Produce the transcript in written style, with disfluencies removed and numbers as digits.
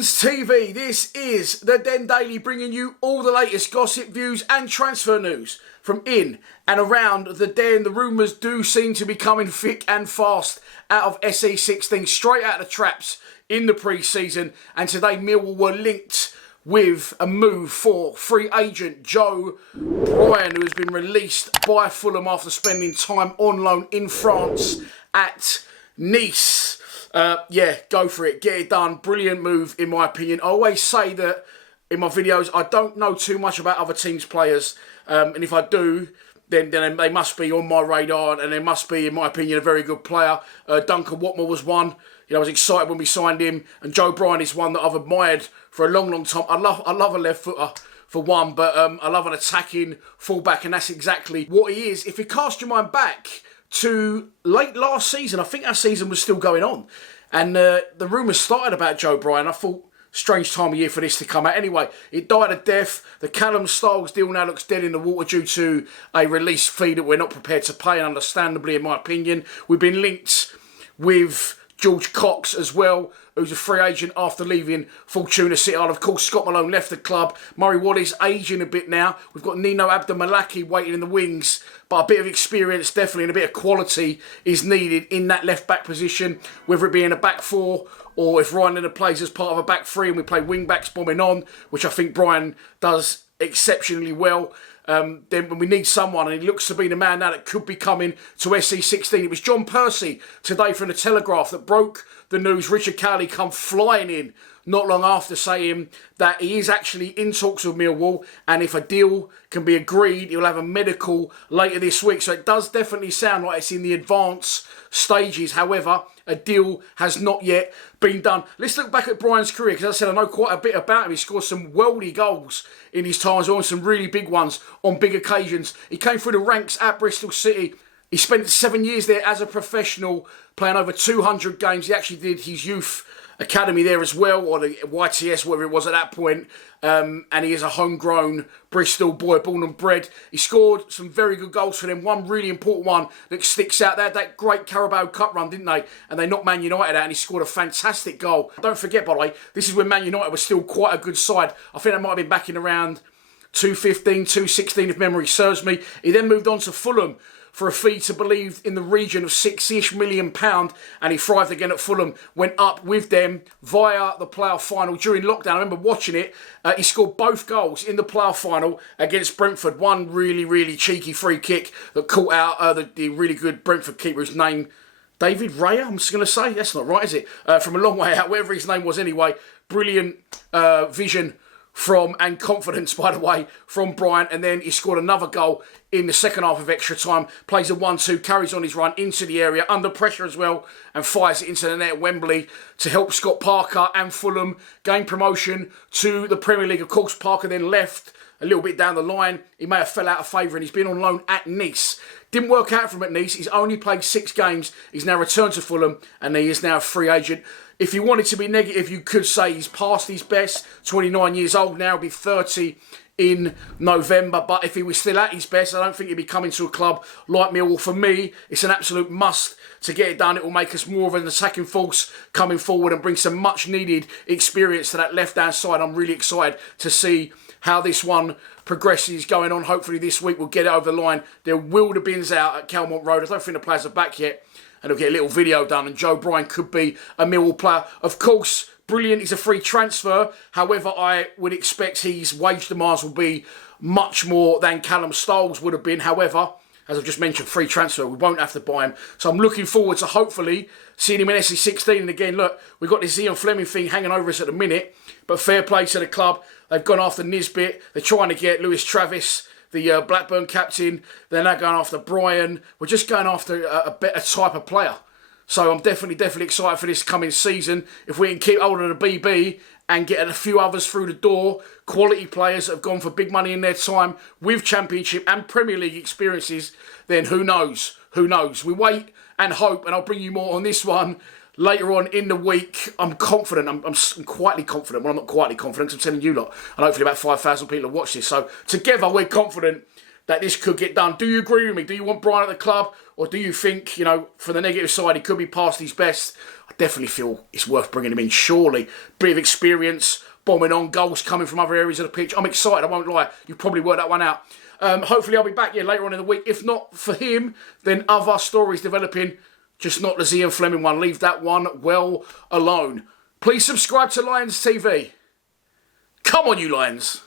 Dens TV, this is the Den Daily, bringing you all the latest gossip, views and transfer news from in and around the Den. The rumours do seem to be coming thick and fast out of SE16, straight out of the traps in the pre-season, and today Millwall were linked with a move for free agent Joe Bryan, who has been released by Fulham after spending time on loan in France at Nice. Yeah, go for it. Get it done. Brilliant move, in my opinion. I always say that in my videos, I don't know too much about other teams' players. And if I do, then they must be on my radar, and they must be, in my opinion, a very good player. Duncan Watmore was one. You know, I was excited when we signed him. And Joe Bryan is one that I've admired for a long, long time. I love a left footer, for one, but I love an attacking fullback, and that's exactly what he is. If you cast your mind back to late last season, I think our season was still going on, and the rumours started about Joe Bryan. I thought, strange time of year for this to come out. Anyway, it died a death. The Callum Styles deal now looks dead in the water due to a release fee that we're not prepared to pay, and understandably, in my opinion. We've been linked with George Cox as well, who's a free agent after leaving Fortuna Sittard. Of course, Scott Malone left the club. Murray Wallace aging a bit now. We've got Nino Abdelmalaki waiting in the wings, but a bit of experience definitely and a bit of quality is needed in that left-back position, whether it be in a back four or if Ryan Leonard plays as part of a back three and we play wing-backs bombing on, which I think Bryan does exceptionally well. Then when we need someone, and he looks to be the man now that could be coming to SE16. It was John Percy today from the Telegraph that broke the news. Richard Cowley come flying in not long after, saying that he is actually in talks with Millwall, and if a deal can be agreed, he'll have a medical later this week. So it does definitely sound like it's in the advanced stages. However, a deal has not yet been done. Let's look back at Bryan's career, because as I said, I know quite a bit about him. He scored some worldy goals in his time as well, and some really big ones on big occasions. He came through the ranks at Bristol City. He spent 7 years there as a professional, playing over 200 games. He actually did his youth academy there as well, or the YTS, whatever it was at that point. And he is a homegrown Bristol boy, born and bred. He scored some very good goals for them. One really important one that sticks out. They had that great Carabao Cup run, didn't they? And they knocked Man United out, and he scored a fantastic goal. Don't forget, by the way, this is when Man United was still quite a good side. I think that might have been back in around 2015, 2016, if memory serves me. He then moved on to Fulham for a fee to believe in the region of £6-ish million, and he thrived again at Fulham, went up with them via the playoff final during lockdown. I remember watching it. He scored both goals in the playoff final against Brentford. One really, really cheeky free kick that caught out the really good Brentford keeper, whose name, David Raya, I'm just going to say. That's not right, is it? From a long way out, whatever his name was anyway. Brilliant vision and confidence, by the way, from Bryan. And then he scored another goal in the second half of extra time. Plays a 1-2, carries on his run into the area, under pressure as well, and fires it into the net at Wembley to help Scott Parker and Fulham gain promotion to the Premier League. Of course, Parker then left a little bit down the line. He may have fell out of favour, and he's been on loan at Nice. Didn't work out for him at Nice. He's only played 6 games. He's now returned to Fulham, and he is now a free agent. If you wanted to be negative, you could say he's past his best. 29 years old now, he'll be 30 in November. But if he was still at his best, I don't think he'd be coming to a club like Millwall. For me, it's an absolute must to get it done. It will make us more of an attacking force coming forward and bring some much needed experience to that left-hand side. I'm really excited to see how this one progresses going on. Hopefully this week we'll get it over the line. There will the bins out at Kelmont Road. I don't think the players are back yet, and he'll get a little video done, and Joe Bryan could be a Millwall player. Of course, brilliant. He's a free transfer. However, I would expect his wage demands will be much more than Callum Styles would have been. However, as I've just mentioned, free transfer, we won't have to buy him. So I'm looking forward to hopefully seeing him in SE16. And again, look, we've got this Ian Fleming thing hanging over us at the minute, but fair play to the club. They've gone after Nisbet. They're trying to get Lewis Travis, the Blackburn captain. They're now going after Bryan. We're just going after a better type of player. So I'm definitely excited for this coming season. If we can keep hold of the BB and get a few others through the door, quality players that have gone for big money in their time with Championship and Premier League experiences, then who knows? Who knows? We wait and hope, and I'll bring you more on this one later on in the week. I'm confident. I'm quietly confident. Well, I'm not quietly confident. I'm telling you lot. And hopefully about 5,000 people have watched this. So together we're confident that this could get done. Do you agree with me? Do you want Bryan at the club? Or do you think, you know, for the negative side, he could be past his best? I definitely feel it's worth bringing him in, surely. Bit of experience, bombing on, goals coming from other areas of the pitch. I'm excited, I won't lie. You've probably worked that one out. Hopefully I'll be back here later on in the week. If not for him, then other stories developing. Just not the Zian Fleming one. Leave that one well alone. Please subscribe to Lions TV. Come on, you Lions.